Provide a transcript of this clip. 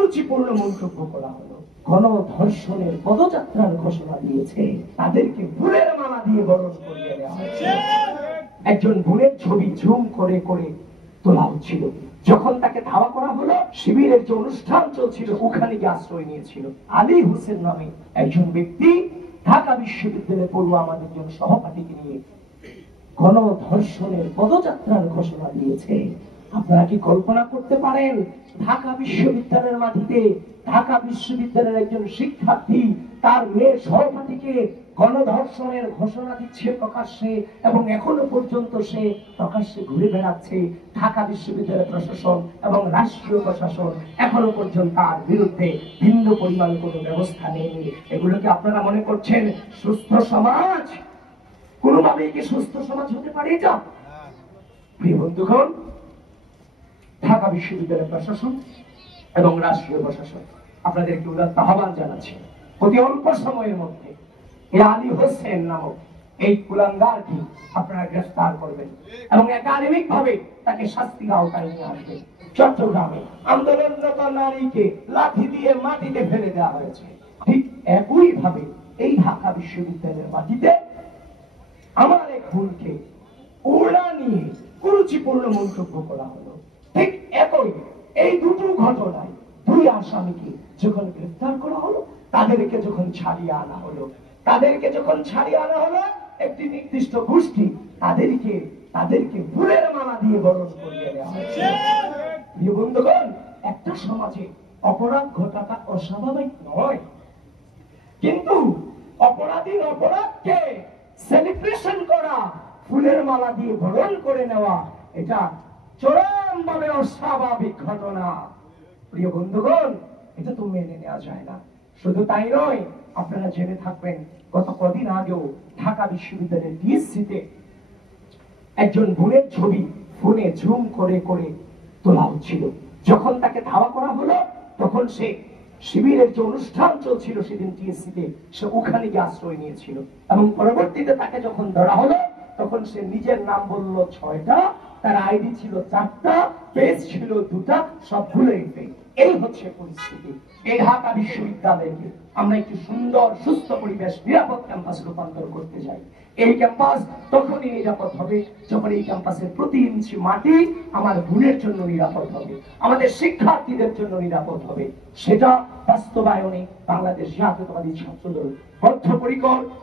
কুরুচিপূর্ণ মন্তব্য করা হলো। গণধর্ষণের পদযাত্রার ঘোষণা দিয়েছে, তাদেরকে ফুলের মালা দিয়ে বরণ করিয়ে দেওয়া হয়েছে। একজন বোনের ছবি ঝুম করে করে তোলা হচ্ছিল। যখন তাকে ধাওয়া করা হলো, শিবিরের যে অনুষ্ঠান চলছিল ওখানে গিয়ে আশ্রয় নিয়েছিল। আলী হোসেন নামে একজন ব্যক্তি ঢাকা বিশ্ববিদ্যালয়ে পড়ুয়া আমাদের একজন সহপাঠীকে নিয়ে গণধর্ষণের পদযাত্রার ঘোষণা দিয়েছে। আপনারা কি কল্পনা করতে পারেন, ঢাকা বিশ্ববিদ্যালয়ের মাটিতে ঢাকা বিশ্ববিদ্যালয়ের একজন শিক্ষার্থী তার মেয়ে সহপাঠীকে গণধর্ষণের ঘোষণা দিচ্ছে প্রকাশ্যে, এবং এখনো পর্যন্ত সে প্রকাশ্যে ঘুরে বেড়াচ্ছে। ঢাকা বিশ্ববিদ্যালয় প্রশাসন এবং রাষ্ট্রীয় প্রশাসন এখনো পর্যন্ত তার বিরুদ্ধে ভিন্ন পরিমাণ কোনো ব্যবস্থা নেয়নি। এগুলোকে আপনারা মনে করছেন সুস্থ সমাজ? কোনোভাবেই কি সুস্থ সমাজ হতে পারে এটা? প্রিয় বন্ধুগণ, ঢাকা বিশ্ববিদ্যালয় প্রশাসন এবং রাষ্ট্রীয় প্রশাসন আপনাদেরকে উদাত্ত আহ্বান জানাচ্ছে, অতি অল্প সময়ের মধ্যে এই আলী হোসেন নামক এই কুলাঙ্গারকে আপনারা গ্রেফতার করবেন এবং একাডেমিক ভাবে তাকে শাস্তির আওতায় নিয়ে আসবেন। চট্টগ্রামে আন্দোলনরত নারীকে লাঠি দিয়ে মাটিতে ফেলে দেওয়া হয়েছে। ঠিক একই ভাবে এই ঢাকা বিশ্ববিদ্যালয়ের মাটিতে আমার এক বোনকে ওড়না নিয়ে কুরুচিপূর্ণ মন্তব্য করা হলো। ঠিক একই এই দুটো ঘটনায় দুই আসামিকে যখন গ্রেফতার করা হলো, তাদেরকে যখন ছাড়িয়ে আনা হলো, একটি নির্দিষ্ট গোষ্ঠী তাদেরকে ফুলের মালা দিয়ে বরণ করিয়ে দেওয়া হয়েছে। প্রিয় বন্ধুগণ, একটা সমাজে অপরাধ ঘটাটা অস্বাভাবিক নয়, কিন্তু অপরাধকে সেলিব্রেশন করা, ফুলের মালা দিয়ে বরণ করে নেওয়া, এটা চরমভাবে অস্বাভাবিক ঘটনা। প্রিয় বন্ধুগণ, এটা তো মেনে নেওয়া যায় না। শুধু তাই নয়, আপনারা জেনে থাকবেন গত কদিন আগেও ঢাকা বিশ্ববিদ্যালয়ের ডিএসসিতে একজন বোনের ছবি ফোনে ঝুম করে করে তোলা হচ্ছিল। যখন তাকে ধাওয়া করা হলো, তখন সে শিবিরের যে অনুষ্ঠান চলছিল সেদিন টিএসসিতে, সে ওখানে গিয়ে আশ্রয় নিয়েছিল, এবং পরবর্তীতে তাকে যখন ধরা হলো তখন সে নিজের নাম বলল 6টা, তার আইডি ছিল 4টা, পেজ ছিল 2টা, সব ভুলে গেছে। এই হচ্ছে পরিস্থিতি। এই ঢাকা বিশ্ববিদ্যালয়কে আমরা একটি সুন্দর সুস্থ পরিবেশ, নিরাপদ ক্যাম্পাস রূপান্তর করতে চাই। এই ক্যাম্পাস তখনই নিরাপদ হবে যখন এই ক্যাম্পাসের প্রতি ইঞ্চি মাটি আমার বোনের জন্য নিরাপদ হবে, আমাদের শিক্ষার্থীদের জন্য নিরাপদ হবে। সেটা বাস্তবায়নে বাংলাদেশ জাতীয়তাবাদী ছাত্রদল বদ্ধপরিকর।